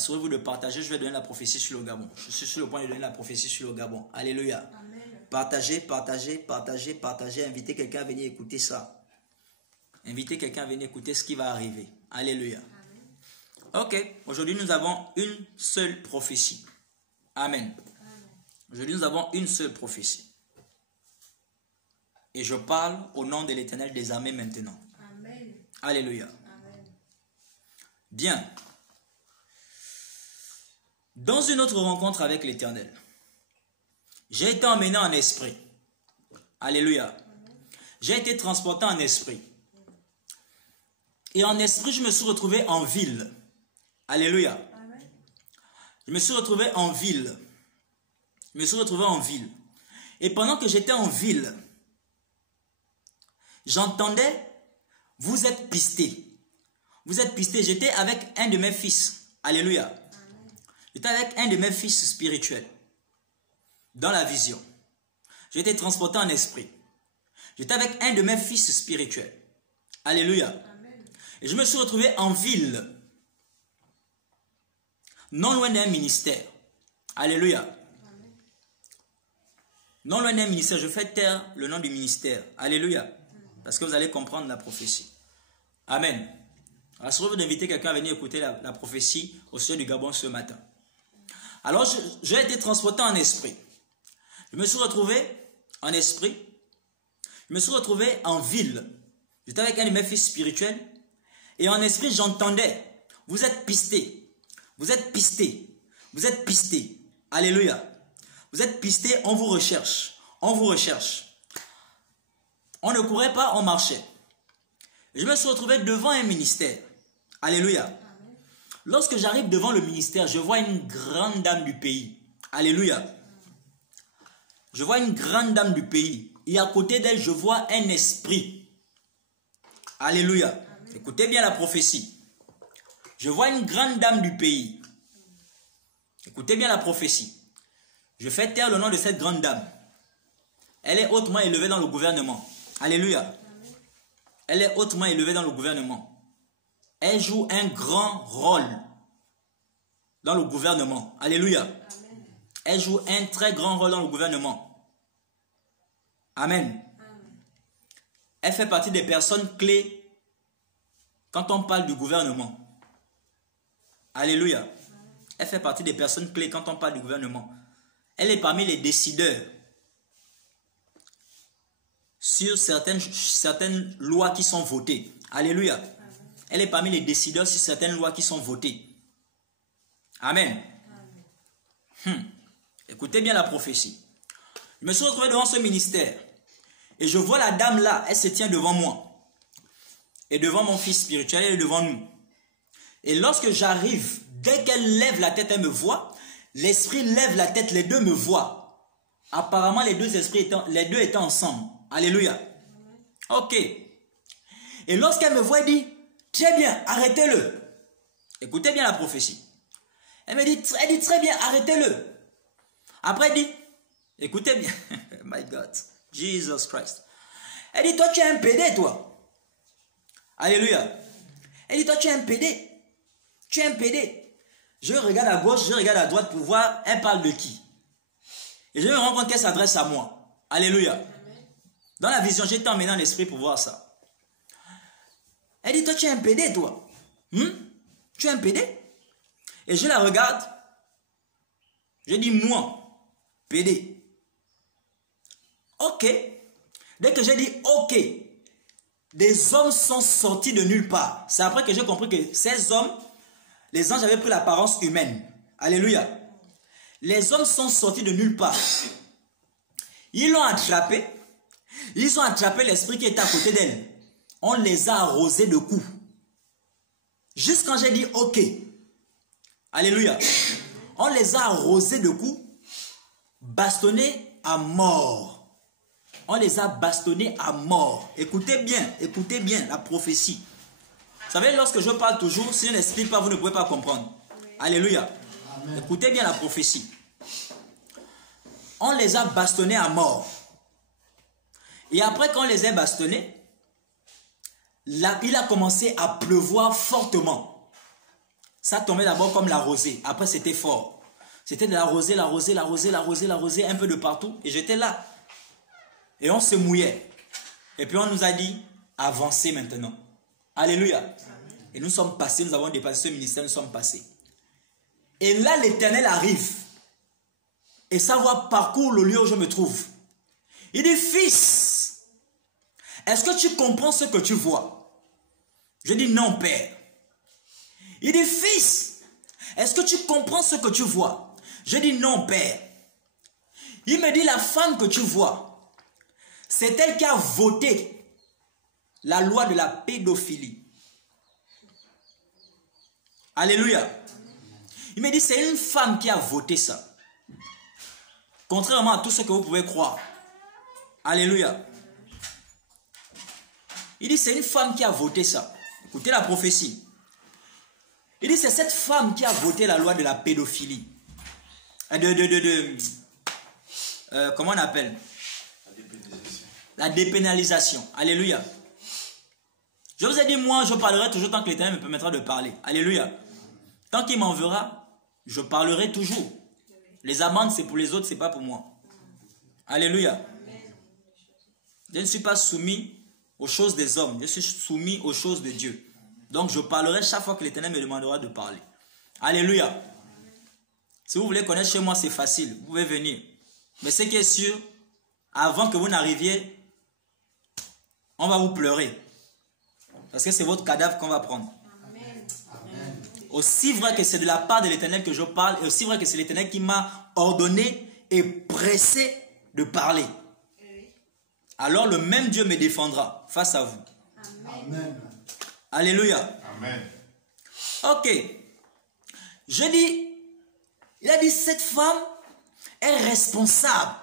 Assurez-vous de partager. Je vais donner la prophétie sur le Gabon. Je suis sur le point de donner la prophétie sur le Gabon. Alléluia. Amen. Partagez, partagez, partagez, partagez. Invitez quelqu'un à venir écouter ça. Invitez quelqu'un à venir écouter ce qui va arriver. Alléluia. Amen. Ok. Aujourd'hui, nous avons une seule prophétie. Amen. Aujourd'hui, nous avons une seule prophétie. Et je parle au nom de l'Éternel des armées maintenant. Amen. Alléluia. Amen. Bien. Dans une autre rencontre avec l'Éternel, j'ai été emmené en esprit. Alléluia. J'ai été transporté en esprit. Et en esprit, je me suis retrouvé en ville. Alléluia. Amen. Je me suis retrouvé en ville. Je me suis retrouvé en ville. Et pendant que j'étais en ville, j'entendais, vous êtes pisté. Vous êtes pisté. J'étais avec un de mes fils. Alléluia. Amen. J'étais avec un de mes fils spirituels. Dans la vision. J'ai été transporté en esprit. J'étais avec un de mes fils spirituels. Alléluia. Amen. Et je me suis retrouvé en ville. Non loin d'un ministère. Alléluia. Amen. Non loin d'un ministère. Je fais taire le nom du ministère. Alléluia. Parce que vous allez comprendre la prophétie. Amen. Assurez-vous d'inviter quelqu'un à venir écouter la prophétie au sujet du Gabon ce matin. Alors, j'ai été transporté en esprit. Je me suis retrouvé en esprit. Je me suis retrouvé en ville. J'étais avec un de mes fils spirituels. Et en esprit, j'entendais. Vous êtes pisté. Vous êtes pisté. Vous êtes pisté. Alléluia. Vous êtes pisté, on vous recherche. On vous recherche. On ne courait pas, on marchait. Je me suis retrouvé devant un ministère. Alléluia. Amen. Lorsque j'arrive devant le ministère, je vois une grande dame du pays. Alléluia. Je vois une grande dame du pays. Et à côté d'elle, je vois un esprit. Alléluia. Amen. Écoutez bien la prophétie. Je vois une grande dame du pays. Écoutez bien la prophétie. Je fais taire le nom de cette grande dame. Elle est hautement élevée dans le gouvernement. Alléluia. Amen. Elle est hautement élevée dans le gouvernement. Elle joue un grand rôle dans le gouvernement. Alléluia. Amen. Elle joue un très grand rôle dans le gouvernement. Amen. Amen. Elle fait partie des personnes clés quand on parle du gouvernement. Alléluia. Elle fait partie des personnes clés quand on parle du gouvernement. Elle est parmi les décideurs sur certaines lois qui sont votées. Alléluia. Amen. Elle est parmi les décideurs sur certaines lois qui sont votées. Amen. Amen. Écoutez bien la prophétie. Je me suis retrouvé devant ce ministère. Et je vois la dame là, elle se tient devant moi. Et devant mon fils spirituel, elle est devant nous. Et lorsque j'arrive, dès qu'elle lève la tête, elle me voit. L'esprit lève la tête, les deux me voient. Apparemment, les deux étaient ensemble. Alléluia. Ok. Et lorsqu'elle me voit, elle dit, très bien, arrêtez-le. Écoutez bien la prophétie. Elle dit très bien, arrêtez-le. Après, elle dit, écoutez bien. My God. Jesus Christ. Elle dit, toi, tu es un pédé, toi. Alléluia. Elle dit, toi, tu es un pédé. Tu es un pédé. Je regarde à gauche, je regarde à droite pour voir, elle parle de qui. Et je me rends compte qu'elle s'adresse à moi. Alléluia. Amen. Dans la vision, j'étais emmené en esprit pour voir ça. Elle dit, toi, tu es un pédé, toi. Tu es un pédé? Et je la regarde. Je dis, moi, pédé. Ok. Dès que j'ai dit ok, des hommes sont sortis de nulle part. C'est après que j'ai compris que ces hommes, les anges avaient pris l'apparence humaine. Alléluia. Les hommes sont sortis de nulle part. Ils l'ont attrapé. Ils ont attrapé l'esprit qui était à côté d'elle. On les a arrosés de coups. Juste quand j'ai dit ok. Alléluia. On les a arrosés de coups. Bastonnés à mort. On les a bastonnés à mort. Écoutez bien la prophétie. Vous savez, lorsque je parle toujours, si je n'explique pas, vous ne pouvez pas comprendre. Oui. Alléluia. Amen. Écoutez bien la prophétie. On les a bastonnés à mort. Et après qu'on les a bastonnés, il a commencé à pleuvoir fortement. Ça tombait d'abord comme la rosée. Après, c'était fort. C'était de la rosée, la rosée, la rosée, la rosée, la rosée, un peu de partout. Et j'étais là. Et on se mouillait. Et puis on nous a dit, avancez maintenant. Alléluia. Et nous sommes passés, nous avons dépassé ce ministère, nous sommes passés. Et là, l'Éternel arrive. Et sa voix parcourt le lieu où je me trouve. Il dit, fils, est-ce que tu comprends ce que tu vois? Je dis, non, père. Il dit, fils, est-ce que tu comprends ce que tu vois? Je dis, non, père. Il me dit, la femme que tu vois, c'est elle qui a voté la loi de la pédophilie. Alléluia. Il me dit, c'est une femme qui a voté ça. Contrairement à tout ce que vous pouvez croire. Alléluia. Il dit, c'est une femme qui a voté ça. Écoutez la prophétie. Il dit, c'est cette femme qui a voté la loi de la pédophilie. Comment on appelle? La dépénalisation. Alléluia. Je vous ai dit, moi, je parlerai toujours tant que l'Éternel me permettra de parler. Alléluia. Tant qu'il m'enverra, je parlerai toujours. Les amendes, c'est pour les autres, c'est pas pour moi. Alléluia. Je ne suis pas soumis aux choses des hommes. Je suis soumis aux choses de Dieu. Donc, je parlerai chaque fois que l'Éternel me demandera de parler. Alléluia. Si vous voulez connaître chez moi, c'est facile. Vous pouvez venir. Mais ce qui est sûr, avant que vous n'arriviez, on va vous pleurer. Parce que c'est votre cadavre qu'on va prendre. Amen. Aussi vrai que c'est de la part de l'Éternel que je parle, et aussi vrai que c'est l'Éternel qui m'a ordonné et pressé de parler. Alors le même Dieu me défendra face à vous. Amen. Alléluia. Amen. Ok. Je dis, il a dit, cette femme est responsable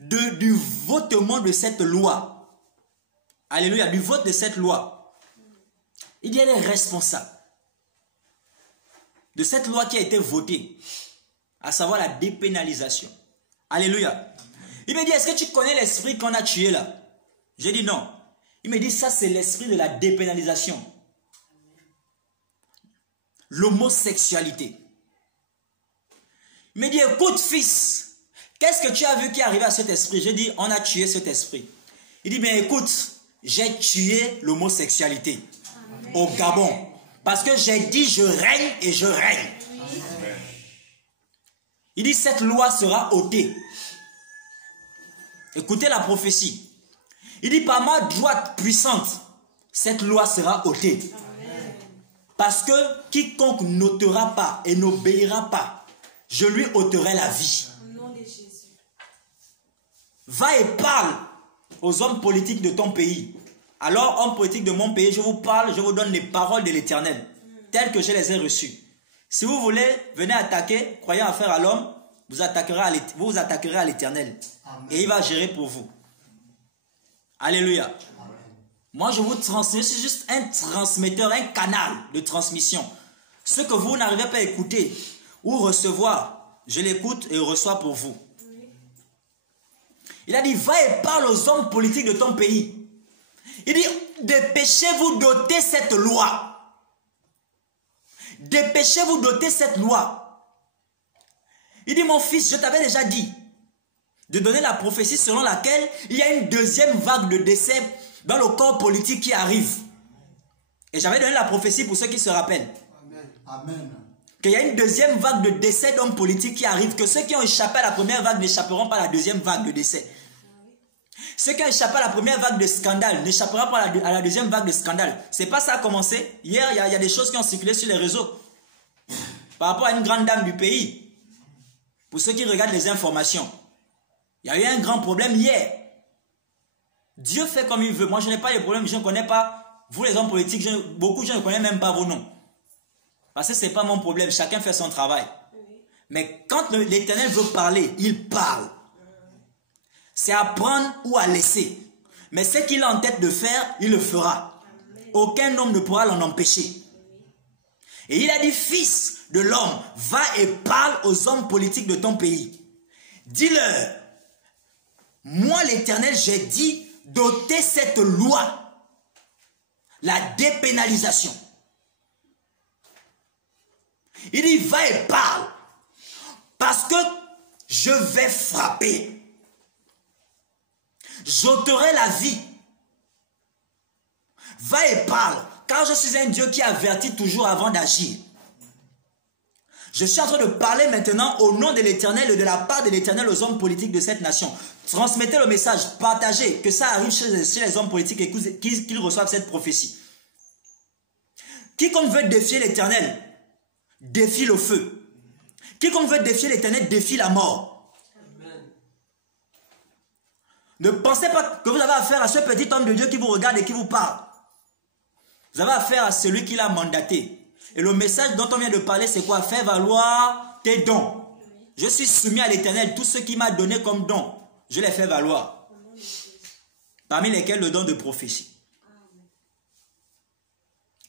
du votement de cette loi. Alléluia, du vote de cette loi. Il dit, elle est responsable de cette loi qui a été votée, à savoir la dépénalisation. Alléluia. Il me dit, est-ce que tu connais l'esprit qu'on a tué là? J'ai dit non. Il me dit, ça c'est l'esprit de la dépénalisation. L'homosexualité. Il me dit, écoute fils, qu'est-ce que tu as vu qui est arrivé à cet esprit? J'ai dit, on a tué cet esprit. Il dit, mais écoute, j'ai tué l'homosexualité au Gabon. Parce que j'ai dit, je règne et je règne. Amen. Il dit, cette loi sera ôtée. Écoutez la prophétie. Il dit, par ma droite puissante, cette loi sera ôtée. Amen. Parce que quiconque n'ôtera pas et n'obéira pas, je lui ôterai la vie. Au nom de Jésus. Va et parle aux hommes politiques de ton pays. Alors, hommes politiques de mon pays, je vous parle, je vous donne les paroles de l'Éternel, telles que je les ai reçues. Si vous voulez, venez attaquer, croyant affaire à l'homme, vous vous attaquerez à l'Éternel. Et il va gérer pour vous. Alléluia. Amen. Moi, je vous transmets, je suis juste un transmetteur, un canal de transmission. Ce que vous n'arrivez pas à écouter ou recevoir, je l'écoute et reçois pour vous. Il a dit, va et parle aux hommes politiques de ton pays. Il dit, dépêchez-vous d'ôter cette loi. Dépêchez-vous d'ôter cette loi. Il dit, mon fils, je t'avais déjà dit de donner la prophétie selon laquelle il y a une deuxième vague de décès dans le corps politique qui arrive. Et j'avais donné la prophétie pour ceux qui se rappellent. Amen. Qu'il y a une deuxième vague de décès d'hommes politiques qui arrive. Que ceux qui ont échappé à la première vague n'échapperont pas à la deuxième vague de décès. Ceux qui ont échappé à la première vague de scandale n'échapperont pas à la deuxième vague de scandale. C'est pas ça a commencé. Hier, il y a des choses qui ont circulé sur les réseaux. Par rapport à une grande dame du pays. Pour ceux qui regardent les informations. Il y a eu un grand problème hier. Dieu fait comme il veut. Moi, je n'ai pas de problème. Je ne connais pas, vous les hommes politiques, beaucoup de gens ne connaissent même pas vos noms. Parce que ce n'est pas mon problème. Chacun fait son travail. Mais quand l'Éternel veut parler, il parle. C'est à prendre ou à laisser. Mais ce qu'il a en tête de faire, il le fera. Aucun homme ne pourra l'en empêcher. Et il a dit, fils de l'homme, va et parle aux hommes politiques de ton pays. Dis-leur, moi l'Éternel, j'ai dit d'ôter cette loi, la dépénalisation. Il dit, va et parle. Parce que je vais frapper. J'ôterai la vie. Va et parle. Car je suis un Dieu qui avertit toujours avant d'agir. Je suis en train de parler maintenant au nom de l'Éternel et de la part de l'Éternel aux hommes politiques de cette nation. Transmettez le message, partagez, que ça arrive chez les hommes politiques et qu'ils reçoivent cette prophétie. Quiconque veut défier l'Éternel, défie le feu. Quiconque veut défier l'Éternel, défie la mort. Amen. Ne pensez pas que vous avez affaire à ce petit homme de Dieu qui vous regarde et qui vous parle. Vous avez affaire à celui qui l'a mandaté. Et le message dont on vient de parler, c'est quoi? Faire valoir tes dons. Je suis soumis à l'Éternel. Tout ce qu'il m'a donné comme don, je les fais valoir. Parmi lesquels le don de prophétie.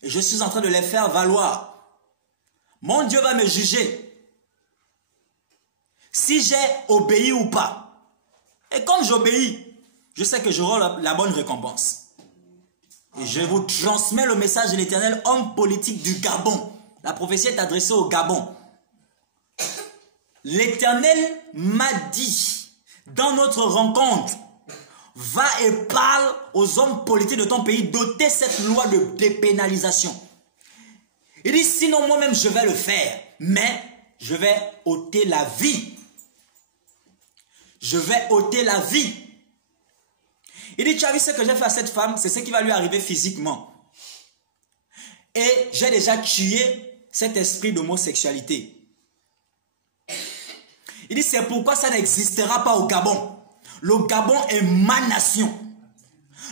Et je suis en train de les faire valoir. Mon Dieu va me juger. Si j'ai obéi ou pas. Et comme j'obéis, je sais que j'aurai la bonne récompense. Et je vous transmets le message de l'Éternel, homme politique du Gabon. La prophétie est adressée au Gabon. L'Éternel m'a dit, dans notre rencontre, va et parle aux hommes politiques de ton pays d'ôter cette loi de dépénalisation. Il dit, sinon moi-même je vais le faire, mais je vais ôter la vie. Je vais ôter la vie. Il dit, tu as vu ce que j'ai fait à cette femme, c'est ce qui va lui arriver physiquement. Et j'ai déjà tué cet esprit d'homosexualité. Il dit, c'est pourquoi ça n'existera pas au Gabon. Le Gabon est ma nation.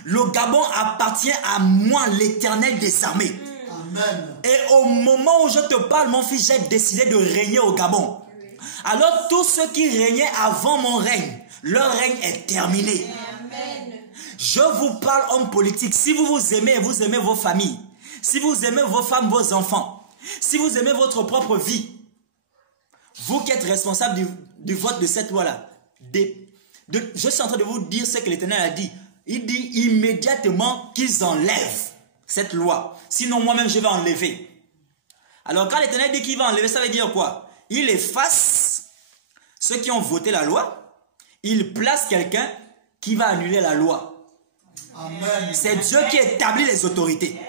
Le Gabon appartient à moi, l'Éternel des armées. Amen. Et au moment où je te parle, mon fils, j'ai décidé de régner au Gabon. Alors tous ceux qui régnaient avant mon règne, leur règne est terminé. Je vous parle, homme politique, si vous vous aimez, vous aimez vos familles, si vous aimez vos femmes, vos enfants, si vous aimez votre propre vie, vous qui êtes responsable du vote de cette loi-là, je suis en train de vous dire ce que l'Éternel a dit. Il dit immédiatement qu'ils enlèvent cette loi. Sinon, moi-même, je vais enlever. Alors, quand l'Éternel dit qu'il va enlever, ça veut dire quoi? Il efface ceux qui ont voté la loi. Il place quelqu'un qui va annuler la loi. C'est Dieu qui établit les autorités.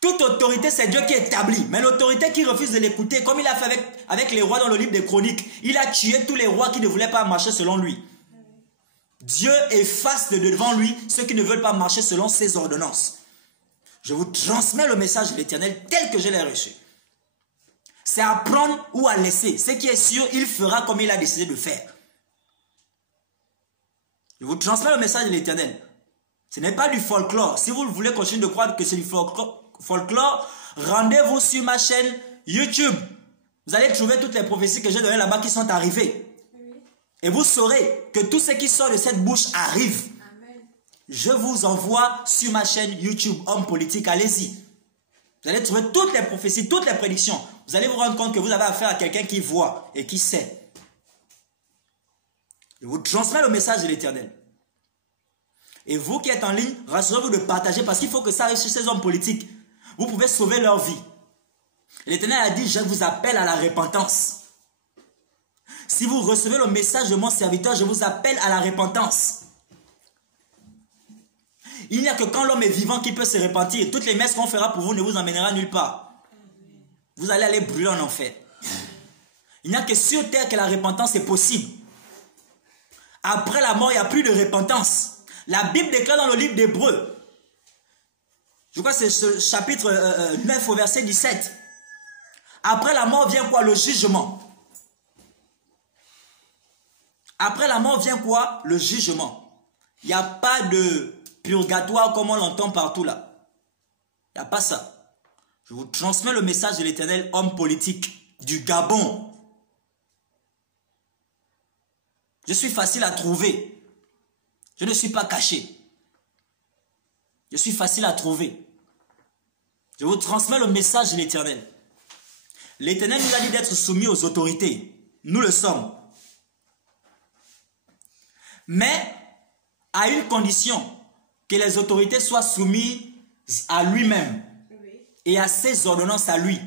Toute autorité, c'est Dieu qui établit. Mais l'autorité qui refuse de l'écouter, comme il a fait avec les rois dans le livre des Chroniques, il a tué tous les rois qui ne voulaient pas marcher selon lui. Dieu efface de devant lui ceux qui ne veulent pas marcher selon ses ordonnances. Je vous transmets le message de l'Éternel tel que je l'ai reçu. C'est à prendre ou à laisser. Ce qui est sûr, il fera comme il a décidé de faire. Je vous transmets le message de l'Éternel. Ce n'est pas du folklore. Si vous voulez continuer de croire que c'est du folklore, rendez-vous sur ma chaîne YouTube. Vous allez trouver toutes les prophéties que j'ai données là-bas qui sont arrivées. Et vous saurez que tout ce qui sort de cette bouche arrive. Amen. Je vous envoie sur ma chaîne YouTube, Homme Politique. Allez-y. Vous allez trouver toutes les prophéties, toutes les prédictions. Vous allez vous rendre compte que vous avez affaire à quelqu'un qui voit et qui sait. Je vous transmets le message de l'Éternel. Et vous qui êtes en ligne, rassurez-vous de partager parce qu'il faut que ça arrive sur ces hommes politiques. Vous pouvez sauver leur vie. L'Éternel a dit, je vous appelle à la repentance. Si vous recevez le message de mon serviteur, je vous appelle à la repentance. Il n'y a que quand l'homme est vivant qu'il peut se repentir. Toutes les messes qu'on fera pour vous ne vous emmènera nulle part. Vous allez aller brûler en enfer. Il n'y a que sur terre que la repentance est possible. Après la mort, il n'y a plus de repentance. La Bible déclare dans le livre d'Hébreux, je crois que c'est ce chapitre 9 au verset 17. Après la mort vient quoi? Le jugement. Après la mort vient quoi? Le jugement. Il n'y a pas de purgatoire comme on l'entend partout là. Il n'y a pas ça. Je vous transmets le message de l'Éternel, homme politique du Gabon. Je suis facile à trouver. Je ne suis pas caché. Je suis facile à trouver. Je vous transmets le message de l'Éternel. L'Éternel nous a dit d'être soumis aux autorités. Nous le sommes. Mais à une condition, que les autorités soient soumises à lui-même et à ses ordonnances à lui.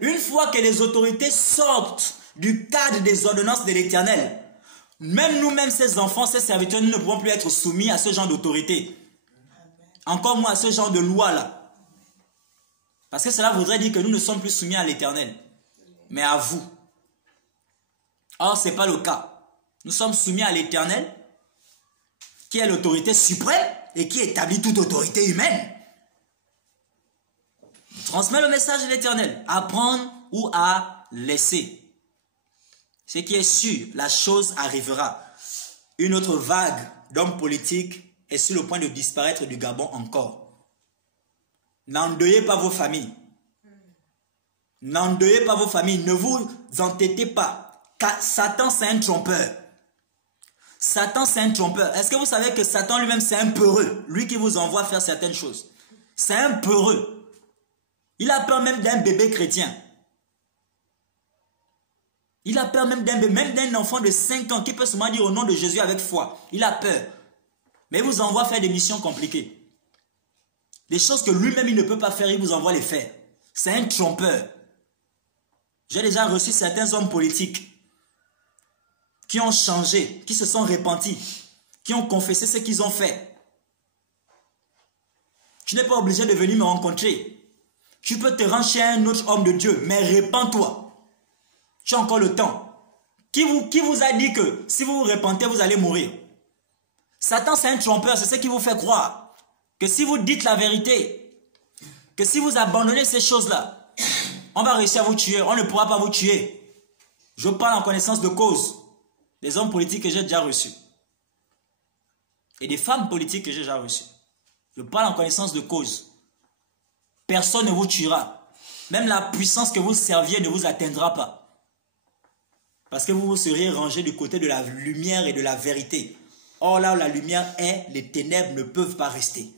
Une fois que les autorités sortent du cadre des ordonnances de l'Éternel, même nous-mêmes, ces enfants, ces serviteurs, nous ne pouvons plus être soumis à ce genre d'autorité. Encore moins à ce genre de loi-là. Parce que cela voudrait dire que nous ne sommes plus soumis à l'Éternel, mais à vous. Or, ce n'est pas le cas. Nous sommes soumis à l'Éternel, qui est l'autorité suprême et qui établit toute autorité humaine. On transmet le message de l'Éternel, à prendre ou à laisser. Ce qui est sûr, la chose arrivera. Une autre vague d'hommes politiques est sur le point de disparaître du Gabon encore. N'endeuillez pas vos familles. N'endeuillez pas vos familles. Ne vous entêtez pas. Car Satan, c'est un trompeur. Satan, c'est un trompeur. Est-ce que vous savez que Satan lui-même, c'est un peureux? Lui qui vous envoie faire certaines choses. C'est un peureux. Il a peur même d'un bébé chrétien. Il a peur même d'un enfant de 5 ans qui peut seulement dire au nom de Jésus avec foi. Il a peur. Mais il vous envoie faire des missions compliquées. Des choses que lui-même il ne peut pas faire, il vous envoie les faire. C'est un trompeur. J'ai déjà reçu certains hommes politiques qui ont changé, qui se sont repentis, qui ont confessé ce qu'ils ont fait. Tu n'es pas obligé de venir me rencontrer. Tu peux te rendre chez un autre homme de Dieu, mais repens-toi. Tu as encore le temps. Qui vous a dit que si vous vous repentez, vous allez mourir? Satan, c'est un trompeur, c'est ce qui vous fait croire que si vous dites la vérité, que si vous abandonnez ces choses-là, on va réussir à vous tuer, on ne pourra pas vous tuer. Je parle en connaissance de cause. Des hommes politiques que j'ai déjà reçus. Et des femmes politiques que j'ai déjà reçues. Je parle en connaissance de cause. Personne ne vous tuera. Même la puissance que vous serviez ne vous atteindra pas. Parce que vous seriez rangé du côté de la lumière et de la vérité. Or là où la lumière est, les ténèbres ne peuvent pas rester.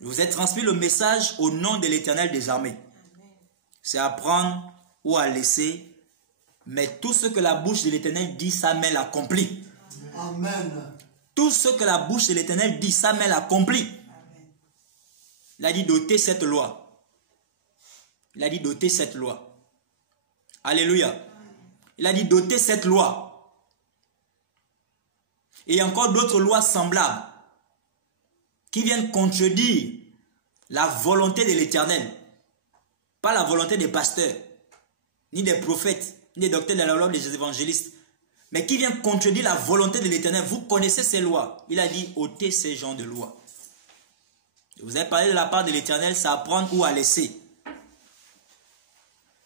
Je vous ai transmis le message au nom de l'Éternel des armées. C'est à prendre ou à laisser. Mais tout ce que la bouche de l'Éternel dit, sa main l'accomplit. Amen. Tout ce que la bouche de l'Éternel dit, sa main l'accomplit. Il a dit d'ôter cette loi. Il a dit d'ôter cette loi. Alléluia. Il a dit d'ôter cette loi. Et il y a encore d'autres lois semblables qui viennent contredire la volonté de l'Éternel. Pas la volonté des pasteurs, ni des prophètes, ni des docteurs de la loi des évangélistes, mais qui viennent contredire la volonté de l'Éternel. Vous connaissez ces lois. Il a dit ôtez ces genres de lois. Je vous ai parlé de la part de l'Éternel, c'est à prendre ou à laisser.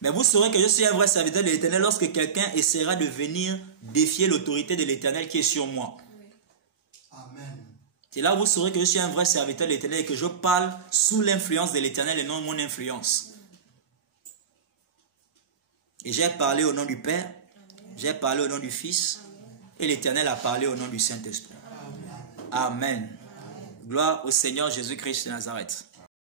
Mais vous saurez que je suis un vrai serviteur de l'Éternel lorsque quelqu'un essaiera de venir défier l'autorité de l'Éternel qui est sur moi. Amen. C'est là où vous saurez que je suis un vrai serviteur de l'Éternel et que je parle sous l'influence de l'Éternel et non mon influence. Et j'ai parlé au nom du Père, j'ai parlé au nom du Fils, et l'Éternel a parlé au nom du Saint-Esprit. Amen. Gloire au Seigneur Jésus-Christ de Nazareth.